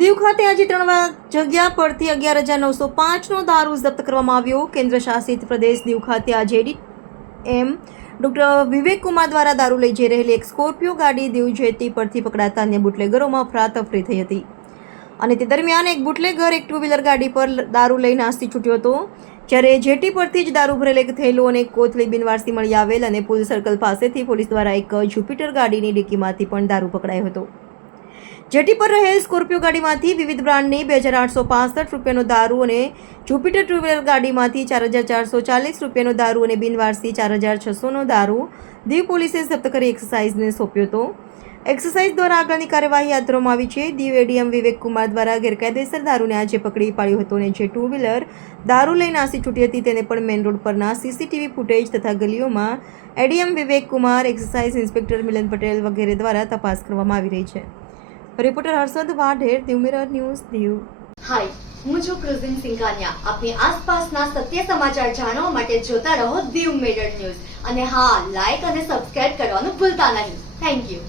દીવ ખાતે આજે 3 જગ્યા પરથી 11,905નો દારૂ જપ્ત કરવામાં આવ્યો. કેન્દ્ર શાસિત પ્રદેશ દીવ ખાતે આજે એમ ડોક્ટર વિવેક કુમાર દ્વારા દારૂ લઈ જઈ રહેલી એક સ્કોર્પિયો ગાડી દીવ જેટી પરથી પકડાતા અન્ય બુટલેગરોમાં અફરાતફરી થઈ હતી અને તે દરમિયાન એક બુટલેગર એક ટુ વ્હીલર ગાડી પર દારૂ લઈ નાસી છૂટ્યો હતો. જ્યારે જેટી પરથી જ દારૂ ભરેલ એક થેલો અને કોથળી બિનવારસી મળી આવેલ અને પુલ સર્કલ પાસેથી પોલીસ દ્વારા એક જુપિટર ગાડીની ડિક્કીમાંથી પણ દારૂ પકડાયો હતો. જેટી પર રહેલ સ્કોર્પિયો ગાડીમાંથી વિવિધ બ્રાન્ડની 2,865 રૂપિયાનો દારૂ અને જુપિટર ટુ વ્હીલર ગાડીમાંથી 4,440 રૂપિયાનો દારૂ અને બિનવારસી 4,600નો દારૂ દીવ પોલીસે જપ્ત કરી એક્સાઇઝને સોંપ્યો હતો. એક્સાઇઝ દ્વારા આગળની કાર્યવાહી હાથ ધરવામાં આવી છે. દીવ એડીએમ વિવેક કુમાર દ્વારા ગેરકાયદેસર દારૂને આજે પકડી પાડ્યો હતો અને જે ટુ વ્હીલર દારૂ લઈ નાસી છૂટી હતી તેને પણ મેઇન રોડ પરના સીસીટીવી ફૂટેજ તથા ગલીઓમાં ADM Vivek Kumar, excise inspector Milan Patel વગેરે દ્વારા તપાસ કરવામાં આવી રહી છે. Reporter Harshad Vadher, Diu mirror news, Diu. Hi, હું છું ક્રુઝિન સિંઘાનિયા. આપની આસપાસના સત્ય સમાચાર જાણવા માટે જોતા રહો દીવ મિરર ન્યૂઝ અને હા, લાઈક અને સબસ્ક્રાઇબ કરવાનું ભૂલતા નહીં. Thank you.